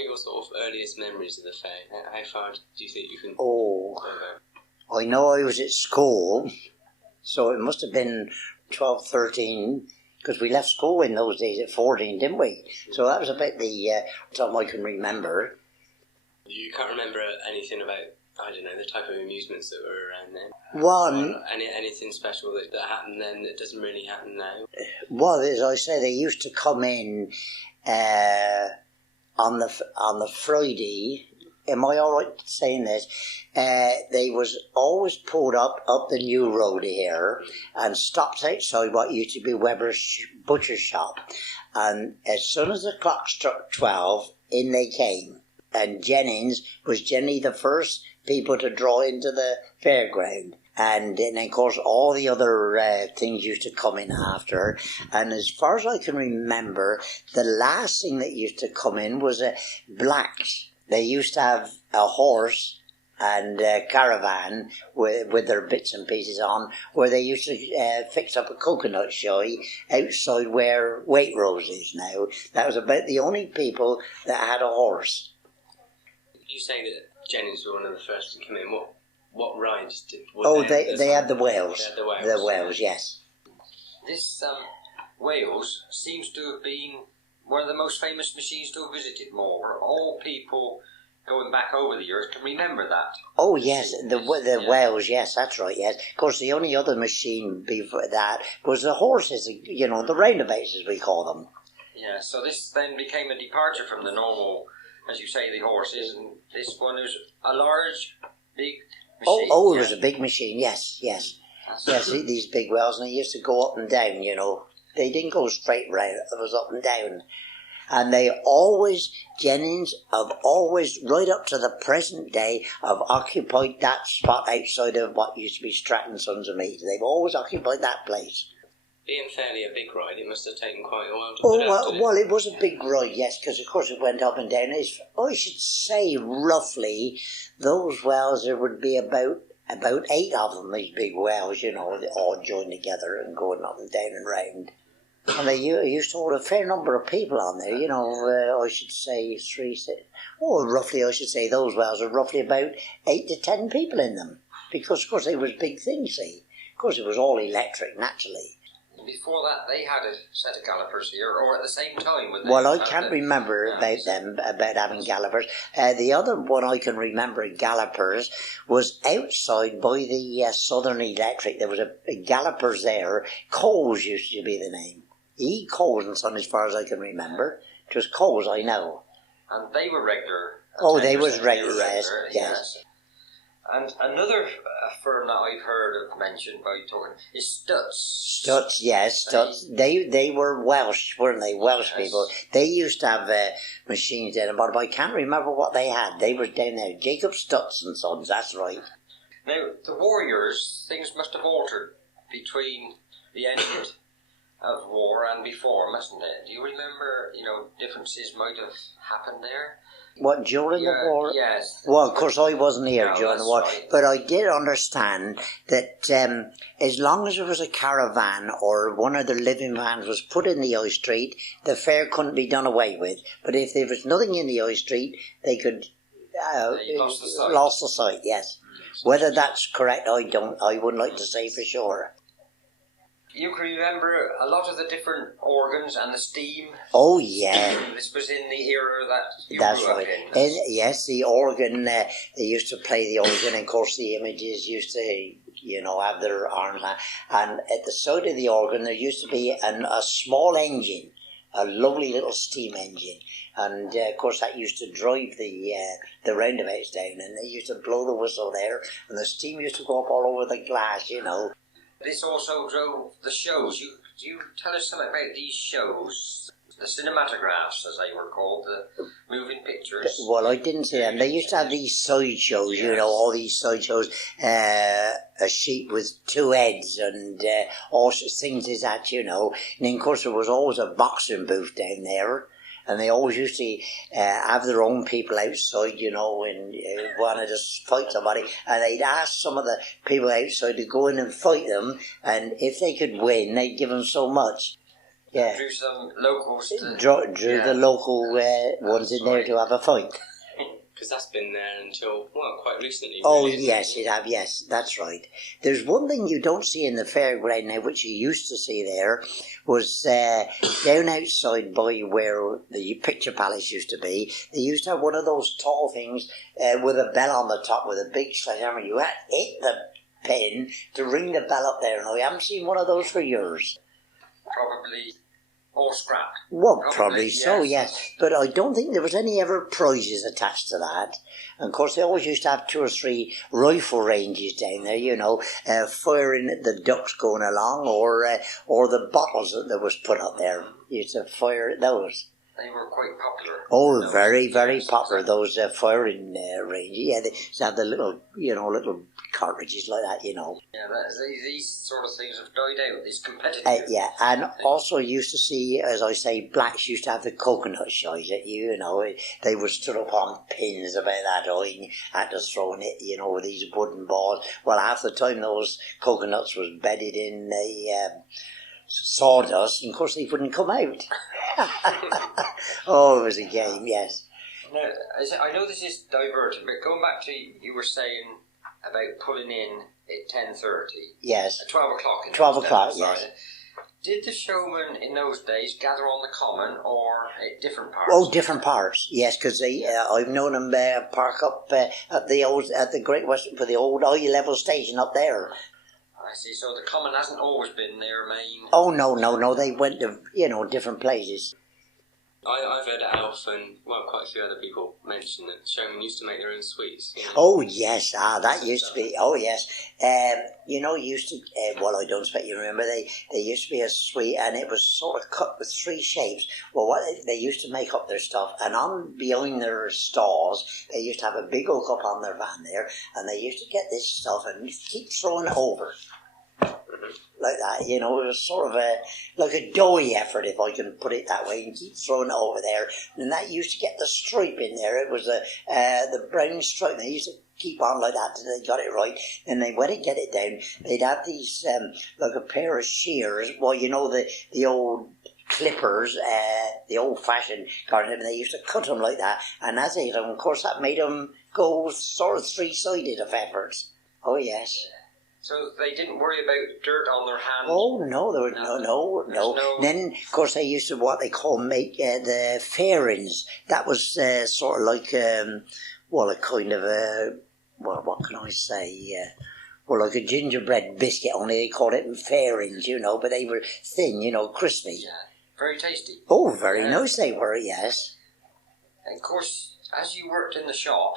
are your sort of earliest memories of the fair? How far do you think you can Oh, go back? I know I was at school, so it must have been 12, 13, because we left school in those days at 14, didn't we? So that was about the time I can remember. You can't remember anything about, I don't know, the type of amusements that were around then? One, Or anything special that happened then that doesn't really happen now? well, as I say, they used to come in on the Friday. Am I all right saying this? They was always pulled up the new road here and stopped outside what used to be Weber's butcher shop. And as soon as the clock struck 12, in they came. And Jennings was generally the first people to draw into the fairground. And then, of course, all the other things used to come in after. And as far as I can remember, the last thing that used to come in was blacks. They used to have a horse and a caravan with their bits and pieces on, where they used to fix up a coconut shy outside where Waitrose is now. That was about the only people that had a horse. You say that Jennings were one of the first to come in. What rides did? They had the whales. They had the whales. The whales, yes. This Wales seems to have been one of the most famous machines to have visited more. All people going back over the years can remember that. Oh yes, the whales, yes, that's right, yes. Of course, the only other machine before that was the horses, the roundabouts as we call them. Yeah, so this then became a departure from the normal, as you say, the horses, and this one was a large, big machine. Oh, it was a big machine, yes. Yes, these big whales, and they used to go up and down, They didn't go straight round, it was up and down. And Jennings have always, right up to the present day, have occupied that spot outside of what used to be Stratton Sons of Mead. They've always occupied that place. Being fairly a big ride, it must have taken quite a while to put out. Well, it was a big ride, yes, because of course it went up and down. I should say, roughly, those wells, there would be about 8 of them, these big wells, all joined together and going up and down and round. And they used to hold a fair number of people on there, I should say roughly I should say those wells are roughly about 8 to 10 people in them. Because, of course, they was big things, see. Of course, it was all electric, naturally. Before that, they had a set of gallopers here, or at the same time? Well, I can't remember about having gallopers. The other one I can remember gallopers was outside by the Southern Electric. There was a gallopers there. Coles used to be the name. E. Coles and Son, as far as I can remember. It was Coles, I know. And they were regular? Oh, they was regular, yes. And another firm that I've heard of mentioned by talking is Stutz. Stutz, yes, Stutz. They were Welsh, weren't they? Welsh people. They used to have machines in them, but I can't remember what they had. They were down there. Jacob Stutz and Sons, that's right. Now, the Warriors, things must have altered between the end of war and before, mustn't it? Do you remember, differences might have happened there? What, during the war? Yes. Well, of course, I wasn't here during the war, right. But I did understand that as long as there was a caravan or one of the living vans was put in the high street, the fair couldn't be done away with. But if there was nothing in the high street, they could lost the sight, yes. Whether that's correct, I wouldn't like to say for sure. You can remember a lot of the different organs and the steam. Oh, yeah. This was in the era that you That's grew right. up in. Yes, the organ, they used to play the organ, and of course the images used to, have their arms. And at the side of the organ, there used to be a small engine, a lovely little steam engine. And, of course, that used to drive the roundabouts down, and they used to blow the whistle there, and the steam used to go up all over the glass, This also drove the shows. Do you tell us something about these shows? The cinematographs, as they were called, the moving pictures. Well, I didn't see them. They used to have these side shows, all these side shows. A sheep with 2 heads and all sorts of things as that, And then, of course, there was always a boxing booth down there. And they always used to have their own people outside, and wanted to fight somebody. And they'd ask some of the people outside to go in and fight them. And if they could win, they'd give them so much. Yeah. Drew some locals to... Drew the local ones in there to have a fight. Because that's been there until, well, quite recently. Oh, really, yes, it have, yes, that's right. There's one thing you don't see in the fairground now, which you used to see there, was down outside by where the picture palace used to be, they used to have one of those tall things with a bell on the top with a big sledgehammer. You had to hit the pin to ring the bell up there, and I haven't seen one of those for years. Probably all scrapped. Well, probably so, yes. But I don't think there was any ever prizes attached to that. And of course, they always used to have 2 or 3 rifle ranges down there, you know, firing at the ducks going along, or the bottles that was put up there. You used to fire at those. They were quite popular. Oh, very, very popular, those firing ranges. Yeah, they used to have the little, little cartridges like that, you know. Yeah, these sort of things have died out, these competitive... yeah, and also used to see, as I say, blacks used to have the coconut shies at you, they were stood up on pins about that high, and you had to throw in it, with these wooden balls. Well, half the time those coconuts was bedded in the sawdust, and of course they wouldn't come out. Oh, it was a game, yes. Now, I know this is diverting, but going back to, you were saying about pulling in at 10:30. Yes. At 12 o'clock. 12 o'clock, yes. Did the showmen in those days gather on the common or at different parts? Oh, different parts, yes, because I've known them park up at the Great Western for the old eye level station up there. I see. So the common hasn't always been their main... Oh, no. They went to, different places. I've heard Alf and, well, quite a few other people mention that showmen used to make their own sweets. Oh, yes. That used to be. Oh, yes. Used to, well, I don't expect you remember, they used to be a sweet, and it was sort of cut with 3 shapes. Well, they used to make up their stuff, and on behind their stalls, they used to have a big hook up on their van there, and they used to get this stuff and keep throwing it over. Like that, it was sort of like a doughy effort, if I can put it that way, and keep throwing it over there. And that used to get the stripe in there. It was the brown stripe. They used to keep on like that until they got it right. And they went to get it down. They'd have these, like a pair of shears. Well, the old clippers, the old-fashioned garden, and they used to cut them like that. And as they did them, of course, that made them go sort of 3-sided of efforts. Oh, yes. So they didn't worry about dirt on their hands? Oh, no, there was no. Then, of course, they used to what they call make the fairings. That was sort of like, a kind of a, what can I say? Like a gingerbread biscuit, only they called it fairings, but they were thin, crispy. Yeah, very tasty. Oh, very nice they were, yes. And of course, as you worked in the shop,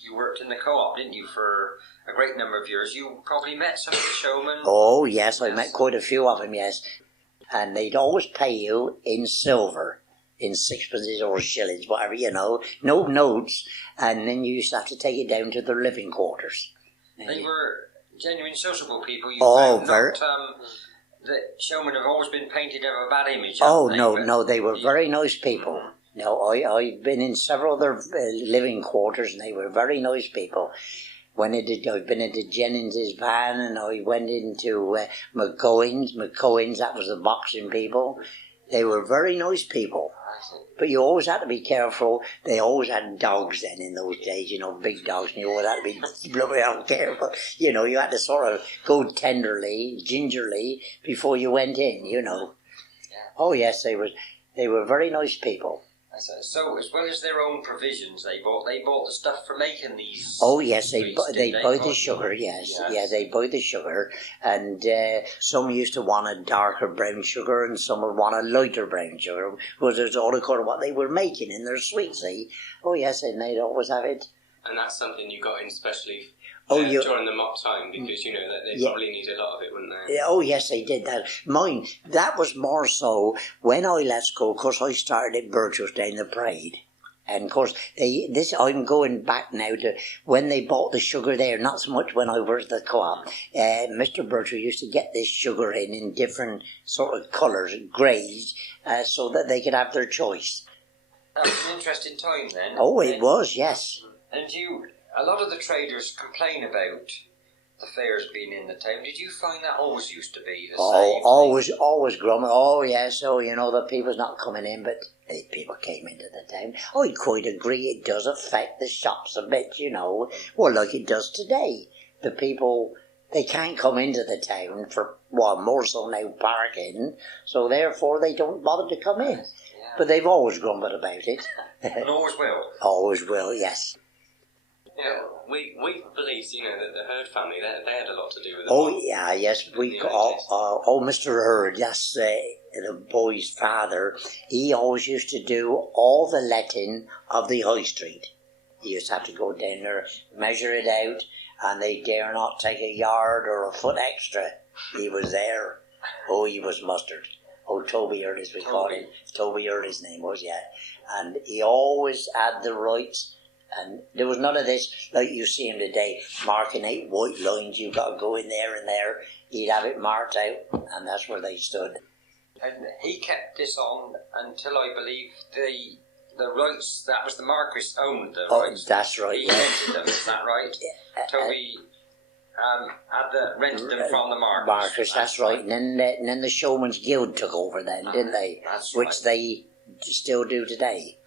you worked in the co-op, didn't you, for a great number of years? You probably met some of the showmen. Oh, yes, I met quite a few of them, yes. And they'd always pay you in silver, in sixpences or shillings, whatever, no notes. And then you used to have to take it down to their living quarters. They were genuine sociable people. The showmen have always been painted of a bad image. Oh, no, they were very nice people. No, I've been in several of their living quarters, and they were very nice people. I've been into Jennings' van, and I went into McCohen's, that was the boxing people. They were very nice people. But you always had to be careful. They always had dogs then in those days, big dogs, and you always had to be bloody careful. You had to sort of go tenderly, gingerly, before you went in, Oh, yes, they were very nice people. So, as well as their own provisions, they bought the stuff for making these. Oh yes, they buy the sugar. Yes, yeah, they buy the sugar, and some used to want a darker brown sugar, and some would want a lighter brown sugar, because it's all according to what they were making in their sweets. See? Oh yes, and they'd always have it. And that's something you got in especially during the mop time, because that they probably need a lot of it, wouldn't they? Oh yes, they did that. Mine, that was more so when I left school, because I started at Birchall's down the Parade. And of course, I'm going back now to when they bought the sugar there, not so much when I worked at the co-op. Mr. Birchall used to get this sugar in different sort of colours, greys, so that they could have their choice. That was an interesting time then. Oh, it was, yes. And a lot of the traders complain about the fairs being in the town. Did you find that always used to be the Oh, same? always grumbling. Oh, yes, so, the people's not coming in, but the people came into the town. I quite agree, it does affect the shops a bit, Well, like it does today. The people, they can't come into the town for, more so now parking, so therefore they don't bother to come in. Yeah. But they've always grumbled about it. And always will. Always will, yes. Yeah, we believed, that the Hurd family, they had a lot to do with it. Oh, yeah, yes, we got, Mr. Hurd, that's the boy's father. He always used to do all the letting of the high street. He used to have to go down there, measure it out, and they dare not take a yard or a foot extra. He was there. Oh, he was mustard. Oh, Toby Hurd, as we called him. Toby Hurd, his name was, yeah. And he always had the rights. And there was none of this, like you see him today, marking out white lines, you've got to go in there and there. He'd have it marked out, and that's where they stood. And he kept this on until, I believe, the rights, that was the Marquis owned the rights. That's right, He yeah. rented them, is that right? Toby rented them from the Marquis. Marquis, that's right. And then the Showman's Guild took over then, didn't they? That's Which right. they still do today.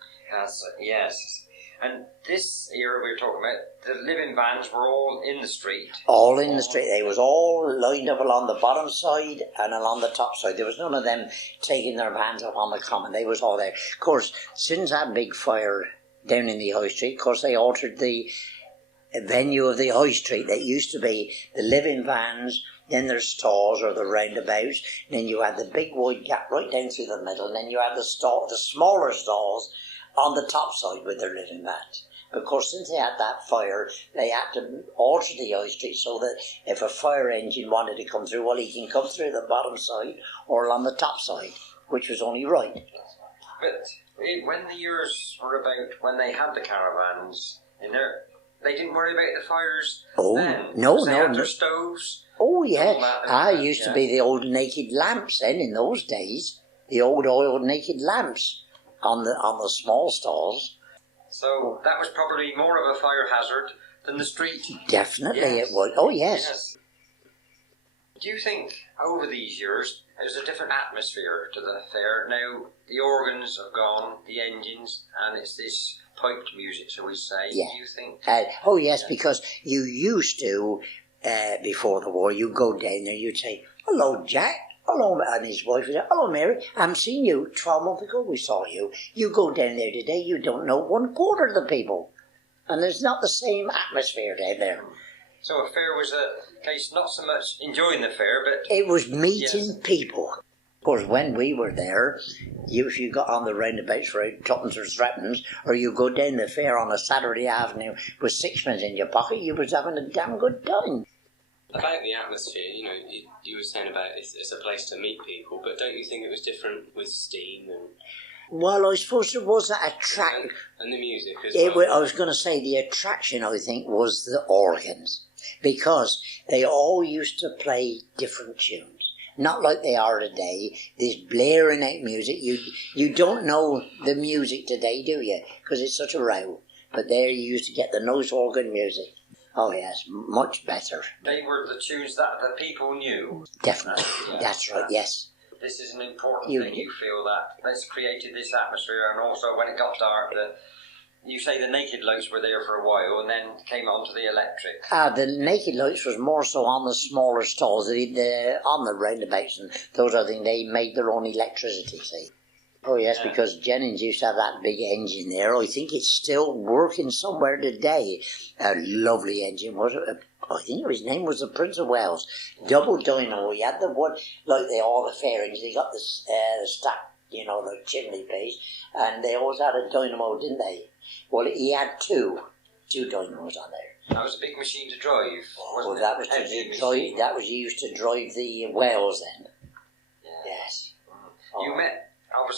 Yes. And this era we were talking about, the living vans were all in the street. All in the street. They was all lined up along the bottom side and along the top side. There was none of them taking their vans up on the common. They was all there. Of course, since that big fire down in the High Street, of course, they altered the venue of the High Street. That used to be the living vans, then there's stalls or the roundabouts, then you had the big wide gap right down through the middle, and then you had the smaller stalls on the top side with their living vans. Of course, since they had that fire, they had to alter the High Street so that if a fire engine wanted to come through, well, he can come through the bottom side or on the top side, which was only right. But when the years were about, when they had the caravans in there, they didn't worry about the fires then? No. They had their stoves? Oh, yeah. Used to be the old naked lamps then in those days. The old oil naked lamps on the small stalls. So that was probably more of a fire hazard than the street. Definitely Yes. it was. Oh, yes. Do you think over these years there's a different atmosphere to the fair? Now the organs have gone, the engines, and it's this piped music, shall we say? Yeah. Do you think? Oh, yes, because you used to, before the war, you go down there, you'd say, "Hello, Jack." Hello, and his wife would say, "Hello, Mary. I haven't seen you 12 months ago. We saw you. You go down there today, you don't know 1/4 of the people. And there's not the same atmosphere down there." So a fair was a case not so much enjoying the fair, but It was meeting people. Of course, when we were there, if you got on the roundabouts for tuppence or threepence, or you go down the fair on a Saturday afternoon with sixpence in your pocket, you was having a damn good time. About the atmosphere, you were saying about it's a place to meet people, but don't you think it was different with steam and Well, I suppose it was that attraction. and the music as well? I was going to say the attraction, I think, was the organs. Because they all used to play different tunes. Not like they are today, this blaring out music. You don't know the music today, do you? Because it's such a row. But there you used to get the nice organ music. Oh yes, much better. they were the tunes that the people knew. Definitely. Yeah. That's right, yes. This is an important You- thing. You feel that that's created this atmosphere, and also when it got dark, you say the naked lights were there for a while, and then came on to the electric. The naked lights was more so on the smaller stalls, on the roundabouts and those other things. They made their own electricity, see. Oh yes, Yeah. because Jennings used to have that big engine there. I think it's still working somewhere today. A lovely engine, was it? I think his name was the Prince of Wales. Double dynamo. He had the one, like all the fair engines. They got the stack, the chimney piece, and they always had a dynamo, didn't they? Well, he had two dynamos on there. That was a big machine to drive. Well, Wasn't that it? was Heavy to drive. machine. That was used to drive the Wales then. Yeah. Yes.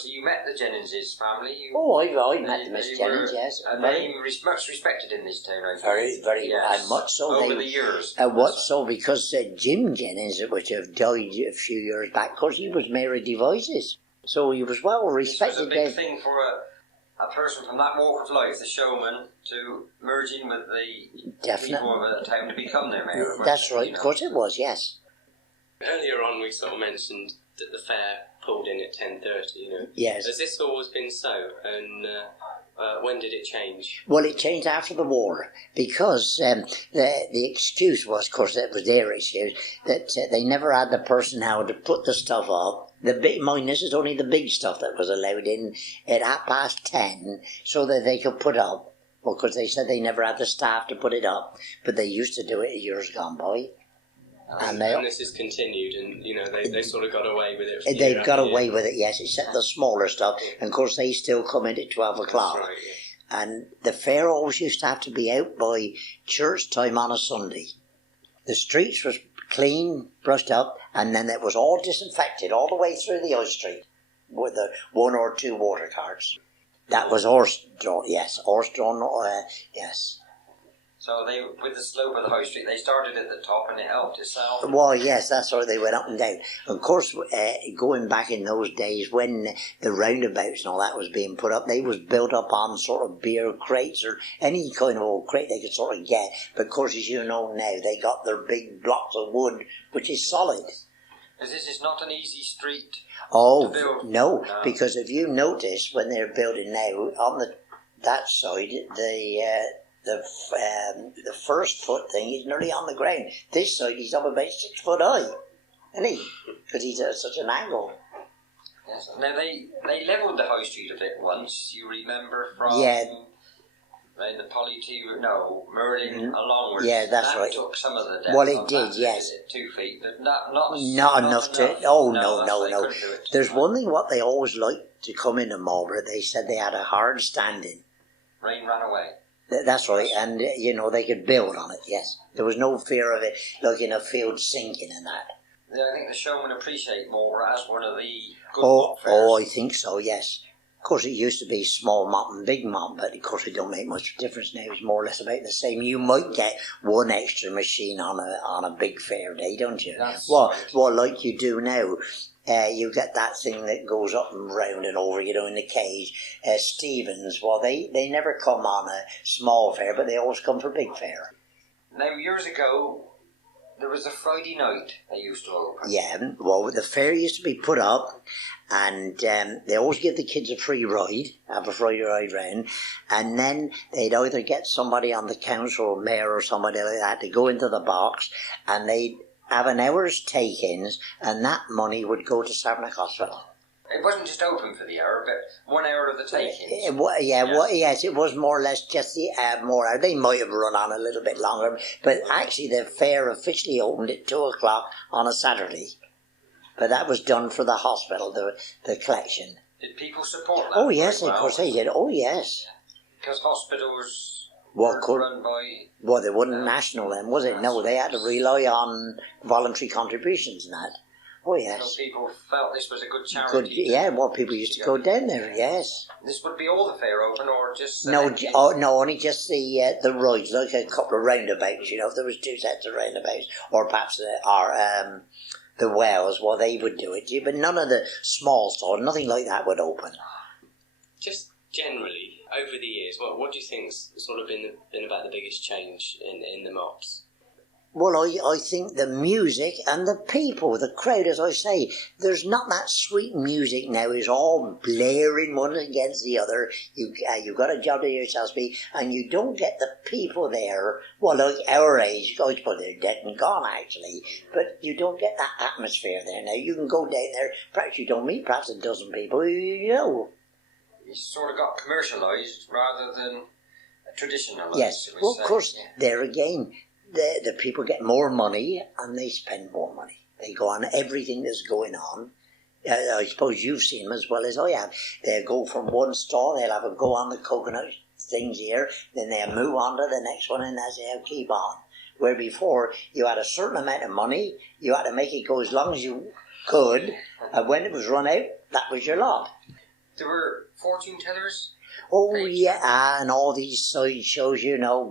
You met the Jennings's family. I met the Miss they Jennings. were Yes. A name much respected in this town. I think. Very, yes. and much so. Over the years. What so? Because Jim Jennings, which have died a few years back, because he was Mary Devices, so he was well This was respected. a big thing for a person from that walk of life, the showman, to merge in with the people of the town to become their mayor. That's right, of course it was, yes. Earlier on we sort of mentioned that the fair pulled in at 10:30, you know. Yes. Has this always been so? And when did it change? Well, it changed after the war because the excuse was, of course, that was their excuse, that they never had the personnel to put the stuff up. This is only the big stuff that was allowed in at 10:30 so that they could put up. Well, because they said they never had the staff to put it up, but they used to do it years gone by. And this has continued, and you know they sort of got away with it. They've got away with it, yes, except the smaller stuff. And of course, they still come in at 12 o'clock. That's right, yeah. And the fair always used to have to be out by church time on a Sunday. The streets was clean, brushed up, and then it was all disinfected all the way through the high street with the 1 or 2 water carts. That was horse-drawn, yes, yes. So they, with the slope of the high street, they started at the top and it helped itself. Well, yes, that's right. They went up and down. Of course, going back in those days when the roundabouts and all that was being put up, they was built up on sort of beer crates or any kind of old crate they could sort of get. But of course, as you know now, they got their big blocks of wood, which is solid. Because this is not an easy street to build. No, because if you notice when they're building now on that side, the first foot thing is nearly on the ground. This side he's up about 6 foot high, isn't he? Because he's at such an angle. Yes. Now they levelled the high street a bit once. You remember from the Merlin alongwards. Yeah, that's that right. Took some of the depth. Well, it did, yes. 2 feet, but not enough to. Oh no. Couldn't do it. There's one thing what they always liked to come into Marlborough. They said they had a hard standing. Rain ran away. That's right, and they could build on it. Yes, there was no fear of it, like in a field sinking and that. Yeah, I think the showmen appreciate Marlborough as one of the good mop fairs. Oh, I think so. Yes. Of course, it used to be small mop and big mop, but of course it don't make much difference now. It's more or less about the same. You might get one extra machine on a big fair day, don't you? Well, like you do now. You get that thing that goes up and round and over, in the cage. Stevens, well, they never come on a small fair, but they always come for big fair. Now, years ago, there was a Friday night they used to open. Yeah, well, the fair used to be put up, and they always give the kids a free ride, have a Friday ride round, and then they'd either get somebody on the council or mayor or somebody like that to go into the box, and they'd have an hour's take-ins, and that money would go to Savernake Hospital. It wasn't just open for the hour, but 1 hour of the take-ins. Yes, it was more or less just the more hour. They might have run on a little bit longer, but actually the fair officially opened at 2 o'clock on a Saturday. But that was done for the hospital, the collection. Did people support that? Oh yes, of course they did. Oh yes. Because hospitals run by... Well, they wasn't national then, was it? No, they had to rely on voluntary contributions and that. Oh, yes. So people felt this was a good charity. People used to go down there, yes. This would be all the fair open, or just... No, only just the rides, like a couple of roundabouts, if there was 2 sets of roundabouts, or perhaps the wells, well, they would do it, but none of the small stores, nothing like that would open. Just generally, over the years, what do you think's sort of been about the biggest change in the mops? Well, I think the music and the people, the crowd, as I say, there's not that sweet music now. It's all blaring one against the other. You've got a job to yourself, and you don't get the people there. Well, like our age, I suppose they're dead and gone, actually. But you don't get that atmosphere there now. You can go down there, perhaps you don't meet perhaps a dozen people, It's sort of got commercialised rather than traditionalised. Yes, well, of course, there again, the people get more money and they spend more money. They go on everything that's going on. I suppose you've seen them as well as I have. They'll go from one store, they'll have a go on the coconut things here, then they'll move on to the next one, and as they'll keep on. Where before, you had a certain amount of money, you had to make it go as long as you could, and when it was run out, that was your lot. There were fortune tellers? Oh, yeah, and all these side shows,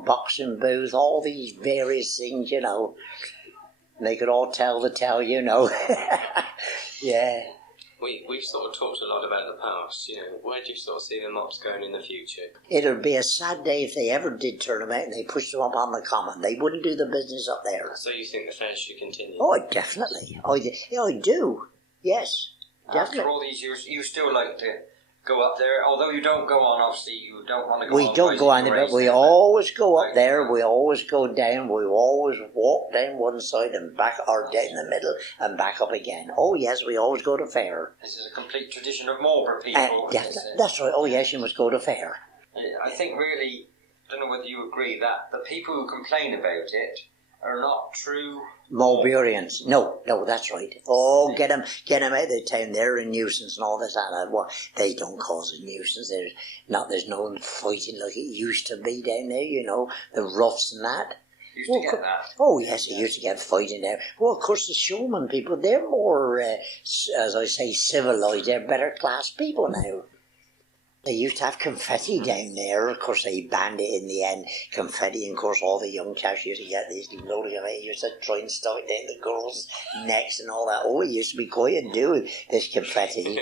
boxing booth, all these various things, They could all tell the tale, Yeah. We've sort of talked a lot about the past, you know. Where do you sort of see the mops going in the future? It'll be a sad day if they ever did turn them out and they pushed them up on the common. They wouldn't do the business up there. So you think the fair should continue? Oh, definitely. I do. Yes, definitely. After all these years, you still like to go up there, although you don't go on, obviously, you don't want to go on. We don't go on it, but we always go up there, we always go down, we always walk down one side and back, or down the middle and back up again. Oh yes, we always go to fair. This is a complete tradition of Marlborough people. That's right, oh yes, you must go to fair. I think really, I don't know whether you agree, that the people who complain about it are not true Marlboroughans. No, that's right. Oh, get them out of the town. They're a nuisance and all this and that. Well, they don't cause a nuisance. There's no fighting like it used to be down there, you know, the roughs and that. Used to get that. Oh, yes, it used to get fighting there. Well, of course, the showman people, they're more, as I say, civilised. They're better class people now. They used to have confetti down there. Of course, they banned it in the end. Confetti, and of course, all the young chaps used to get this loading of it. Used to try and stuff it down the girls' necks and all that. Oh, it used to be quite a do, this confetti.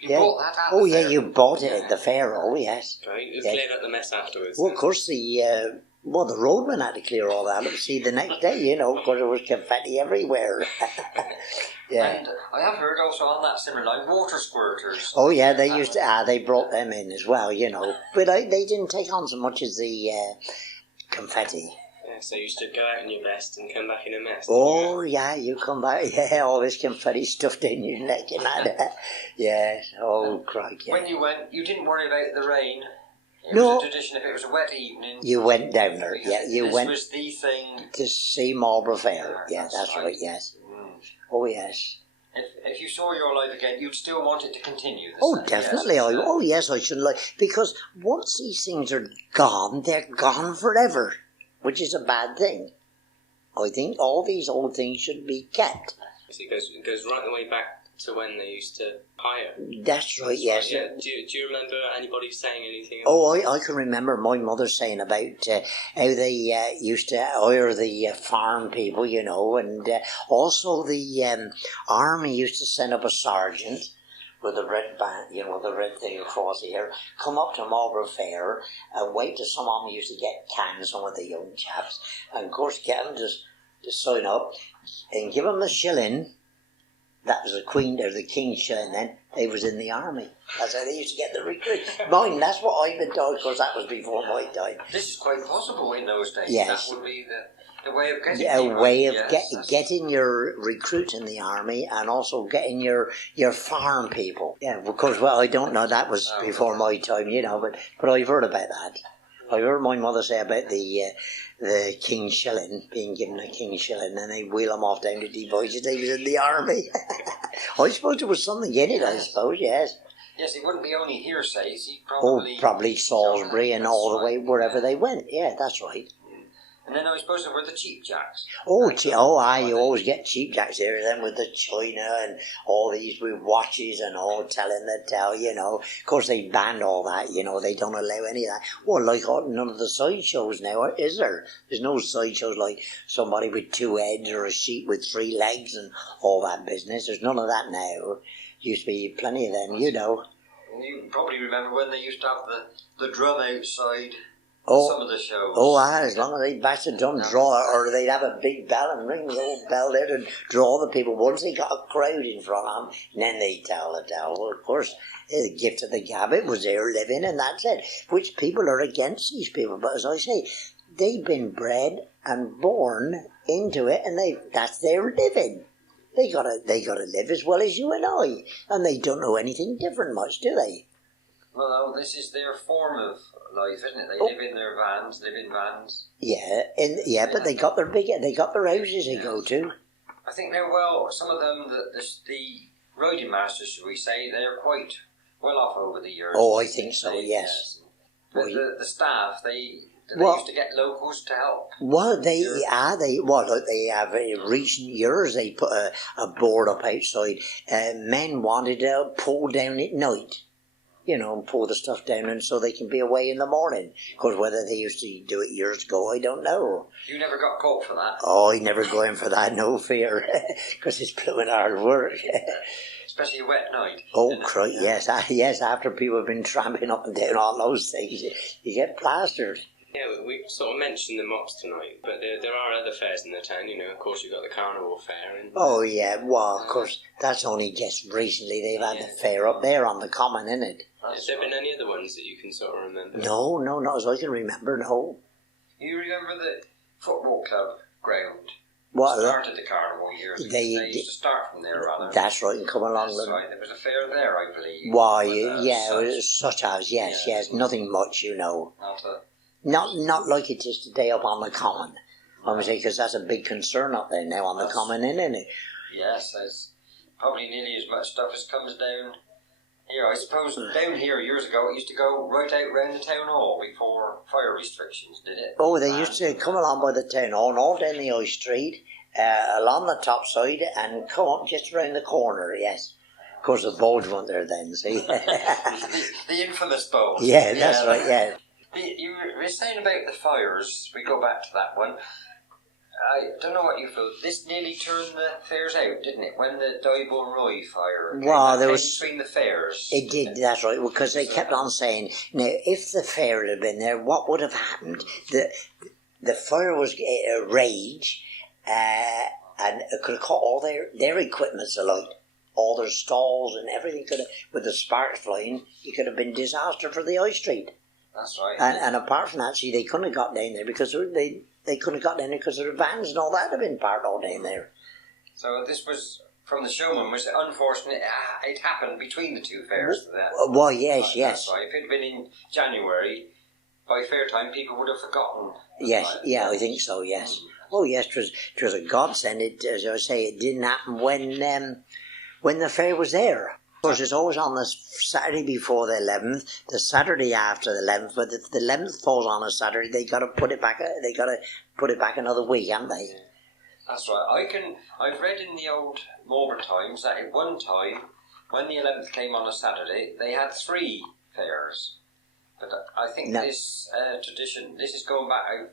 You bought that at the fair? Yeah, you bought it at the fair. Oh, yes. Right, you cleared up the mess afterwards. Well, of course, the roadman had to clear all that up. See, the next day, you know, because there was confetti everywhere. Yeah. And I have heard also on that similar line, water squirters. Oh yeah, they used to. They brought them in as well, you know. But they didn't take on so much as the confetti. Yeah, so you used to go out in your best and come back in a mess. Oh yeah, you come back. Yeah, all this confetti stuffed in your neck and that. Yeah. Oh crikey. When you went, you didn't worry about the rain. It No. was a tradition if it was a wet evening. You went down there. Yeah, you went. This was the thing To see Marlborough Fair. Yeah, that's right. Yes. Oh yes. If you saw your life again, you'd still want it to continue. Oh, definitely. Yes, I should like, because once these things are gone, they're gone forever, which is a bad thing. I think all these old things should be kept. So it goes right the way back to when they used to hire. That's right, yes. Right, yeah. Do you remember anybody saying anything? Oh, I can remember my mother saying about how they used to hire the farm people, you know, and also the army used to send up a sergeant with a red band, you know, the red thing across here, come up to Marlborough Fair and wait till someone used to get cans, some of the young chaps, and of course get them to sign up and give them a shilling. That was the Queen or the King's shilling then. They was in the army. That's how they used to get the recruit. Mine, that's what I've been told, because that was before my time. This is quite possible in those days. Yes. That would be the way of getting a way of getting your recruit in the army and also getting your farm people. Yeah, of course, well, I don't know, that was before my time, you know, but I've heard about that. I heard my mother say about the King's shilling, being given a King's shilling, and they wheel them off down to Devices. They was in the army. I suppose there was something in it, I suppose, yes. Yes, it wouldn't be only hearsays. Probably Salisbury and all the way wherever they went. Yeah, that's right. And then I suppose there were the cheap jacks. You always get cheap jacks there, then with the china and all these with watches and all telling the tale, you know. Of course, they banned all that, you know, they don't allow any of that. Well, like none of the sideshows now, is there? There's no sideshows like somebody with 2 heads or a sheep with 3 legs and all that business. There's none of that now. Used to be plenty of them, you know. And you probably remember when they used to have the drum outside. Some of the shows. As long as they bash the drum, draw, or they'd have a big bell and ring the old bell there and draw the people. Once they got a crowd in front of them, and then they'd tell the tale. Well, of course, the gift of the gab, it was their living, and that's it. Which people are against these people, but as I say, they've been bred and born into it, and that's their living. They gotta live as well as you and I, and they don't know anything different much, do they? Well, no, this is their form of life, isn't it? They live in their vans, live in vans. Yeah, but they got their houses they go to. I think some of them, the riding masters, should we say, they're quite well off over the years. Oh, I think so, yes. The staff, they used to get locals to help. Well, they have in recent years, they put a board up outside. Men wanted to pull down at night. you know, and pull the stuff down, and so they can be away in the morning. Because whether they used to do it years ago, I don't know. You never got caught for that? Oh, I never go in for that, no fear, because it's blooming hard work. Especially a wet night. Oh, Christ, yes, yes, after people have been tramping up and down all those things, you get plastered. Yeah, we sort of mentioned the mops tonight, but there are other fairs in the town, you know. Of course, you've got the Carnival Fair. And Oh, yeah, well, of course, that's only just recently they've had the fair up there on the common, isn't it? Has there been any other ones that you can sort of remember? No, not as I can remember, no. You remember the football club ground? What? Started the carnival years ago. They used to start from there, rather. That's right, and come along. That's right. There was a fair there, I believe. Why, yeah, such as, yes, nothing much, you know. Not like it is today up on the common. Obviously, because that's a big concern up there now on the common, isn't it? Yes, there's probably nearly as much stuff as comes down here. I suppose down here years ago it used to go right out round the town hall before fire restrictions, did it? Oh, they used to come along by the town hall and all down the High Street, along the top side, and come up just round the corner, yes. Of course, the bulge weren't there then, see? the infamous bulge. Yeah, that's right, yeah. You were saying about the fires, we go back to that one. I don't know what you feel. This nearly turned the fairs out, didn't it? When the Daibo Roy fire there was between the fairs. It did, that's right, because they kept on saying, now, if the fair had been there, what would have happened? The fire was a rage, and it could have caught all their equipments alight. All their stalls and everything could have, with the sparks flying, it could have been disaster for the High Street. That's right. And apart from that, see, they couldn't have got down there because they couldn't have got down there because their vans and all that had been parked all down there. So this was, from the showman, was unfortunate. It happened between the two fairs. Well, yes. That's right. If it had been in January, by fair time, people would have forgotten. Yes, I think so, yes. Oh, yes, it was a godsend. As I say, it didn't happen when the fair was there. Of course, it's always on the Saturday before the 11th, the Saturday after the 11th. But if the 11th falls on a Saturday, they got to put it back. They got to put it back another week, haven't they? That's right. I've read in the old Marlborough Times that at one time, when the 11th came on a Saturday, they had 3 fairs. But I think this tradition, this is going back to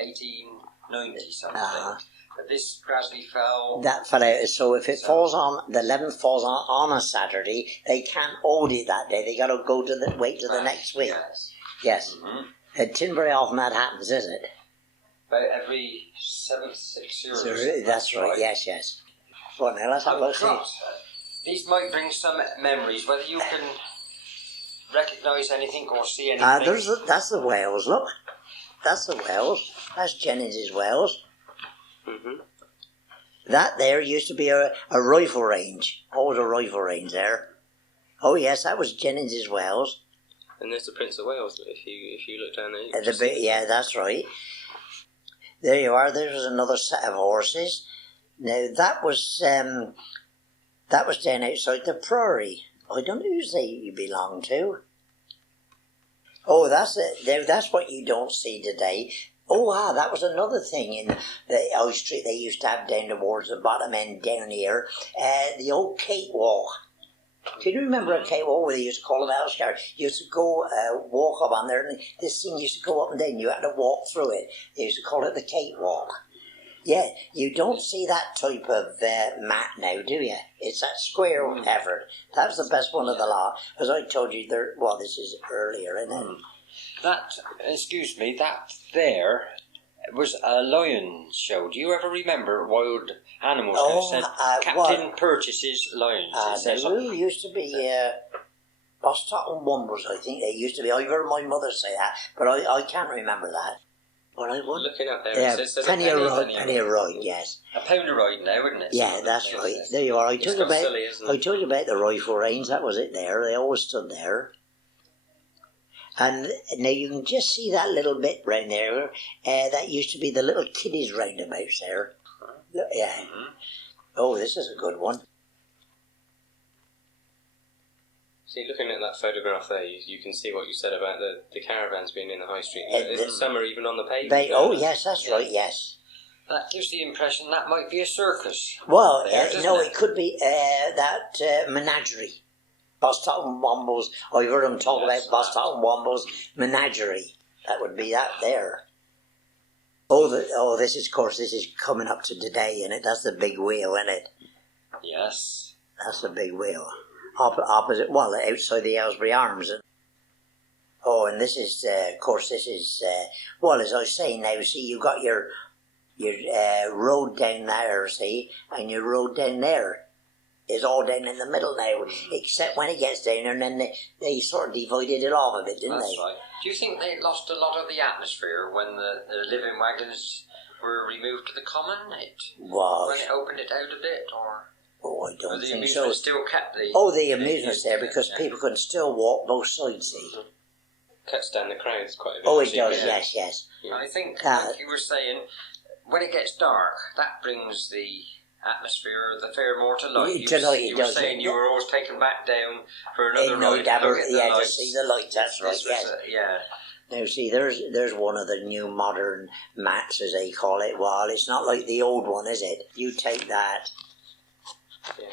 1890 something. But this gradually fell. That fell out. So if it falls on, the 11th falls on a Saturday, they can't hold it that day. They got to wait till the next week. Yes. Mm-hmm. At Tinbury often that happens, is it? About every 6 years. That's right. Yes. Well, now let's have a look. These might bring some memories. Whether you can recognise anything or see anything. That's the Wales. Look, that's the Wales. That's Jennings's Wales. Mm-hmm. That there used to be a rifle range. Always a rifle range there. Oh yes, that was Jennings's Wells. And there's the Prince of Wales. If you look down there, yeah, that's right. There you are. There was another set of horses. Now that was down outside the Priory. I don't know who they belong to. Oh, that's it. That's what you don't see today. Oh, that was another thing in the High Street they used to have down towards the bottom end down here. The old catewalk. Can you remember a catewalk where they used to call them Elshire? You used to go walk up on there, and this thing used to go up and down. You had to walk through it. They used to call it the catewalk. Yeah, you don't see that type of mat now, do you? It's that square effort. That's the best one of the lot. As I told you, this is earlier, isn't it? That there was a lion show. Do you ever remember Wild Animals? Captain Purchase's lions. There used to be Bostock and Wombers, I think they used to be. I've heard my mother say that, but I can't remember that. But I would. Looking up there, it says penny a ride, yes. A pound a ride now, isn't it? Yeah, that's right. There you are. I told you about the rifle range. That was it there. They always stood there. And now you can just see that little bit round there. That used to be the little kiddies roundabouts there. Yeah. Mm-hmm. Oh, this is a good one. See, looking at that photograph there, you can see what you said about the caravans being in the high street. Some are even on the pavement. Yes, that's right, yes. That gives the impression that might be a circus. Well, it could be that menagerie. Boston Womble's. I've heard them talk about Boston Womble's menagerie. That would be that there. This is, of course, this is coming up to today, and that's the big wheel, isn't it? Yes. That's the big wheel. Opposite, well, outside the Aylesbury Arms. Oh, and this is, of course, this is, well, as I was saying now, see, you got your road down there, see, and your road down there is all down in the middle now, except when it gets down there, and then they sort of divided it off a bit, didn't they? That's right. Do you think they lost a lot of the atmosphere when the living wagons were removed to the common? When it opened it out a bit, or? Oh, I don't the think amusement so. still kept the... Oh, the amusement's there because people can still walk both sides, see. Cuts down the crowds quite a bit. Oh, it does, yes. Yeah. I think, like you were saying, when it gets dark, that brings the atmosphere of the fair more to life. You were saying you were always taken back down for another ride. To see the lights, that's right, yes. Yeah. Now, see, there's one of the new modern mats, as they call it. Well, it's not like the old one, is it? You take that. Yeah,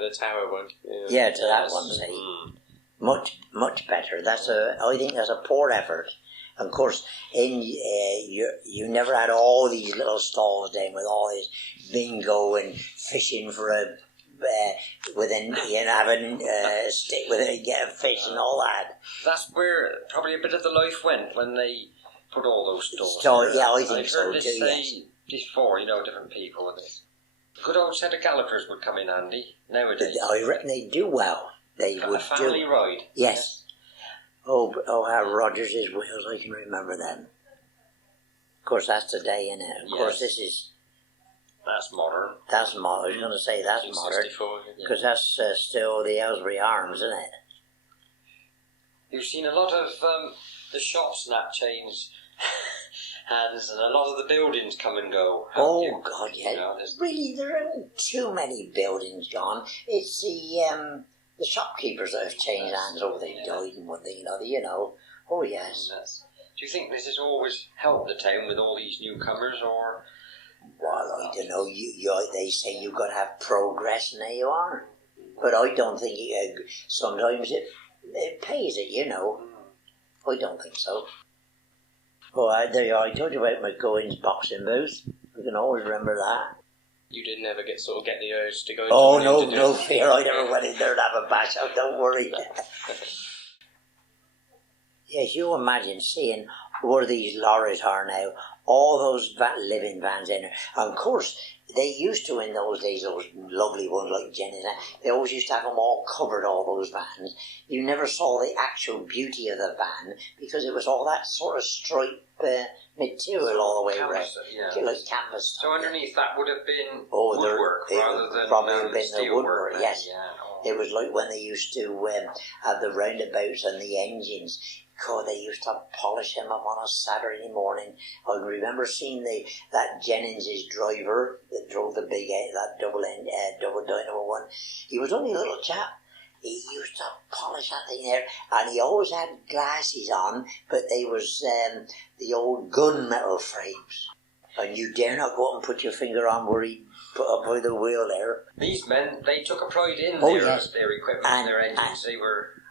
the tower one. Yeah, to that one, see. Much better. I think that's a poor effort. And of course, you never had all these little stalls down with all this bingo and fishing for having a stick with it, get a fish and all that. That's where probably a bit of the life went when they put all those stalls. I think so too. I've heard this say before, different people with it. A good old set of gallopers would come in handy nowadays. I reckon they'd do well. They would a family ride. Yes. Oh, how Rogers' wheels, I can remember them. Of course, that's today, innit? Of course, this is... That's modern. That's modern. I was going to say that's modern. Because that's still the Aylesbury Arms, isn't it? You've seen a lot of the shops and that change hands, and a lot of the buildings come and go. Oh, God, yeah. Really, there aren't too many buildings gone. It's the shopkeepers that have changed hands. Oh, they died and one thing another, Oh, yes. Do you think this has always helped the town with all these newcomers, or...? Well, I don't know. They say you've got to have progress, and there you are. But I don't think sometimes it pays it, I don't think so. Oh, I told you about McGowan's boxing booth. You can always remember that. You did never get the urge to go into no fear. I never went in there to have a bash out, don't worry. Yes, you imagine seeing where these lorries are now, all those living vans in there. And of course, they used to in those days, those lovely ones like Jenny's, they always used to have them all covered, all those vans. You never saw the actual beauty of the van because it was all that sort of stripe material all the way around. Like canvas. So underneath that would have been woodwork rather than probably have been steel the woodwork, work, yes. It was like when they used to have the roundabouts and the engines. God, they used to polish them up on a Saturday morning. I remember seeing that Jennings' driver that drove the big, that double dynamo one. He was only a little chap. He used to polish that thing there, and he always had glasses on, but they was the old gunmetal frames. And you dare not go up and put your finger on where he put up by the wheel there. These men, they took a pride in their equipment and their engines.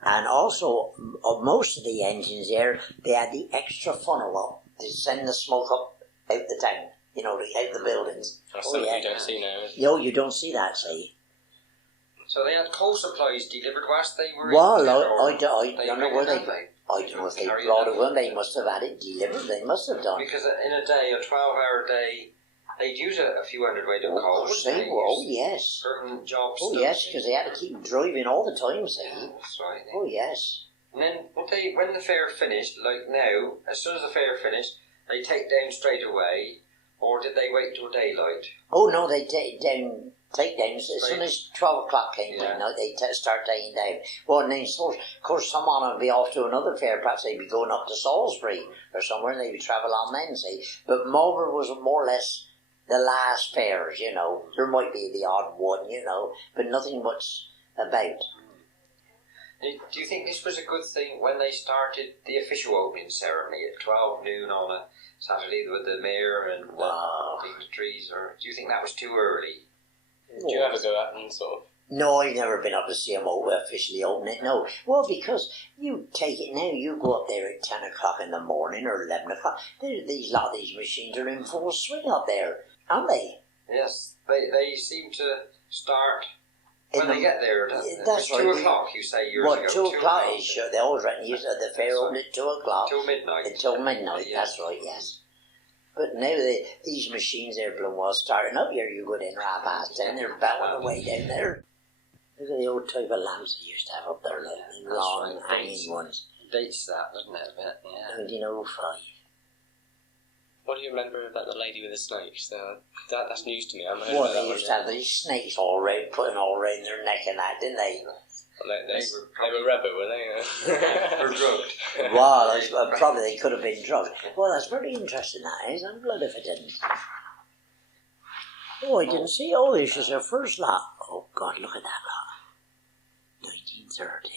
And also, most of the engines there, they had the extra funnel up to send the smoke up out the town, out the buildings. That's something you don't see now. No, you don't see that, see. So they had coal supplies delivered whilst they were I don't know where I don't know if they brought it when they must have had it delivered. They must have done. Because in a day, a 12-hour day, they'd use a few hundredweight of coal. Yes. Certain jobs. Oh, yes, because they had to keep driving all the time, see. Yeah, that's right. Oh, yes. And then when the fair finished, like now, as soon as the fair finished, they take down straight away, or did they wait till daylight? Oh, no, they take down as soon as 12 o'clock came midnight, they start taking down. Well, and then, of course, someone would be off to another fair, perhaps they'd be going up to Salisbury or somewhere, and they'd travel on then, see. But Marlborough was more or less the last fairs, There might be the odd one, but nothing much about. Do you think this was a good thing when they started the official opening ceremony at 12 noon on a Saturday with the mayor and the dignitaries, or do you think that was too early? Do you ever go out and sort of No, I've never been up to see them officially open it, no. Well, because you take it now, you go up there at 10 o'clock in the morning or 11 o'clock. A lot of these machines are in full swing up there, aren't they? Yes, they seem to start when they get there. That's right. 2 o'clock, you say years ago. 2 o'clock is sure. They always reckon you said the fair opened at 2 o'clock. Till midnight. Until midnight, yes. That's right, yes. But now these machines there, Blumwell, starting up here, you go in 10:30, they're bowing away down there. Look at the old type of lamps they used to have up there, the long hanging ones. Dates that, doesn't it, a bit? Yeah. 1905. What do you remember about the lady with the snakes? That's news to me. I haven't heard Well, about that they one used to have these snakes all round, putting all round their neck and that, didn't they? Well, they were rubber, were they? Or drugged. Well, probably they could have been drugged. Well, that's very interesting, that is. I'm glad if it didn't. Oh, I didn't see. Oh, this is our first lot. Oh, God, look at that lot. 1930.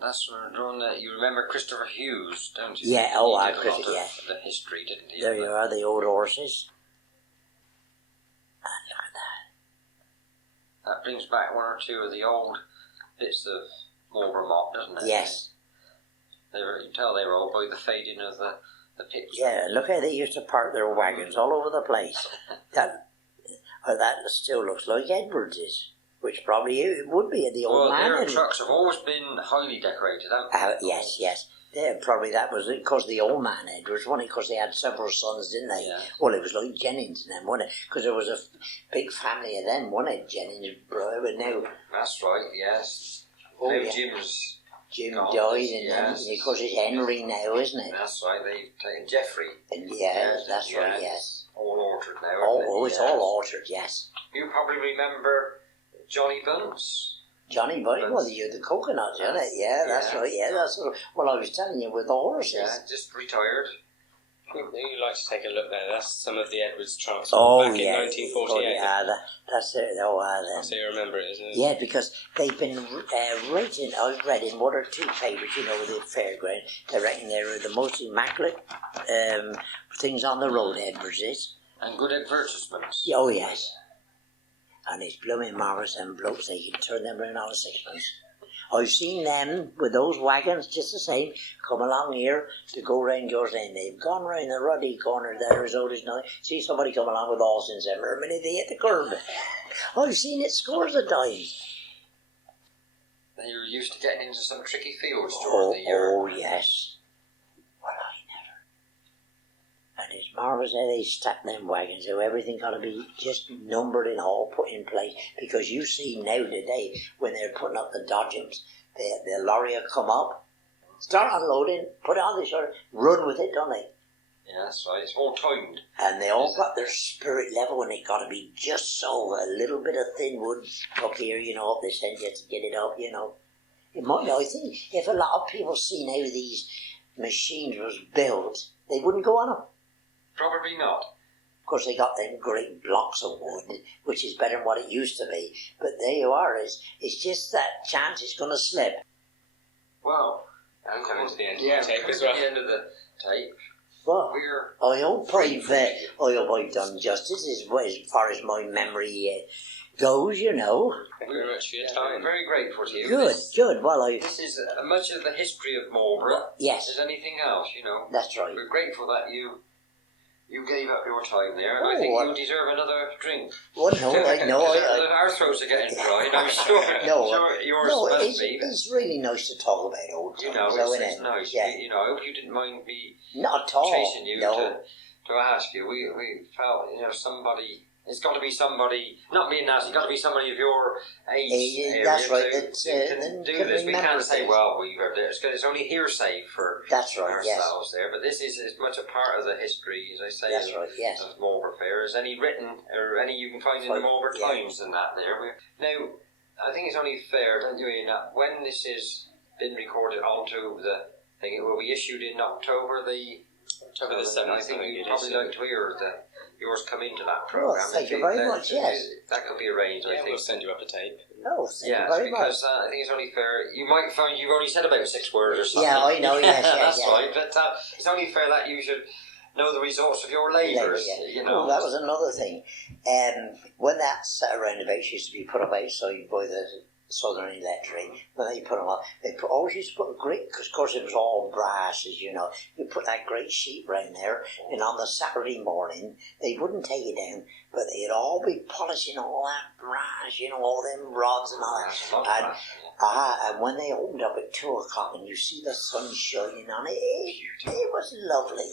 That's the one that you remember Christopher Hughes, don't you? Yeah, he did Christopher, a lot of the history, didn't he? There you are, the old horses. And look at that. That brings back one or two of the old bits of Marlborough Mop, doesn't it? Yes. You can tell they were all by the fading of the picture. Yeah, look how they used to park their wagons all over the place. That still looks like Edwards's, which probably it would be at the old man. Well, their trucks have always been highly decorated, haven't they? Yes. Yeah, probably that was it, because the old man Edwards, wasn't it? Because they had several sons, didn't they? Yeah. Well, it was like Jennings and them, wasn't it? Because there was a big family of them, wasn't it? Jennings' brother, but now... That's right, yes. Oh, now yeah. Jim died, and then, of course, it's Henry now, isn't it? That's right, they've taken Geoffrey. And that's right, yes. All altered now, it's all altered, yes. You probably remember Johnny Bunce. Johnny Bunce, well, the coconuts, isn't it? Yeah, that's right, yeah, that's right. Well, I was telling you, with the horses. Yeah, just retared. You'd like to take a look there. That's some of the Edwards trucks back in 1948. Oh, yeah, that's it. So you remember it, isn't it? Yeah, because they've been rated, I've read in one or two papers, the fairground, they reckon they're the most immaculate things on the road, Edwards is. And good advertisements. Oh, yes. And it's blooming marvellous, and blokes, they can turn them around on a sixpence. I've seen them with those wagons just the same come along here to go round yours End. They've gone round the ruddy corner there as old as nothing. See somebody come along with all since ever a minute they hit the curb. I've seen it scores of times. They were used to getting into some tricky fields during the year. Oh, yes. Well, I never. And it's marvellous how they stack them wagons, how everything got to be just numbered and all put in place. Because you see now today, when they're putting up the dodgems, the lorry will come up, start unloading, put it on the shoulder, run with it, don't they? Yeah, that's right. It's all timed. And they all got their spirit level, and it got to be just so. A little bit of thin wood up here, if they send you to get it up, It might, I think if a lot of people seen how these machines was built, they wouldn't go on them. Probably not. Of course, they got them great blocks of wood, which is better than what it used to be. But there you are. It's just that chance it's going to slip. Well, I'm coming to the end of the tape as well. The end of the tape. Well, I hope I've done justice as far as my memory goes, Thank you very much for your time. I'm very grateful to you. Good. Well, this is much of the history of Marlborough. Yes. As anything else, That's right. We're grateful that you gave up your time there, and I think you deserve another drink. Well, our throats are getting dry, I'm sure. Sure yours must be. It's really nice to talk about old times. It's nice. Yeah. I hope you didn't mind me not at all. Chasing you to ask you. We felt, somebody. It's got to be somebody, not being nasty, it's got to be somebody of your age. That's right. Who can do this. We can't say, well, we were there. It's only hearsay for ourselves there. But this is as much a part of the history, as I say, of Marlborough Fair as any written, or any you can find in the Marlborough Times and that there. Now, I think it's only fair, don't you, Ian, that when this has been recorded onto the thing, it will be issued in October the 7th. I think you'd probably like to hear yours come into that programme. Well, thank you very much, yes. That could be arranged, I think. We'll send you up a tape. Oh, thank you very much. Because I think it's only fair. You might find you've only said about 6 words or something. Yeah, I know, yes. That's right, but it's only fair that you should know the results of your labours. Yeah. You know, that was another thing. When that set of roundabouts used to be put up outside by the Southern Electric, when they put them up, always used to put a great, because of course it was all brass, as you know, you put that great sheet round there, and on the Saturday morning, they wouldn't take it down, but they'd all be polishing all that brass, you know, all them rods and all that. And when they opened up at 2 o'clock and you see the sun shining on it, it was lovely.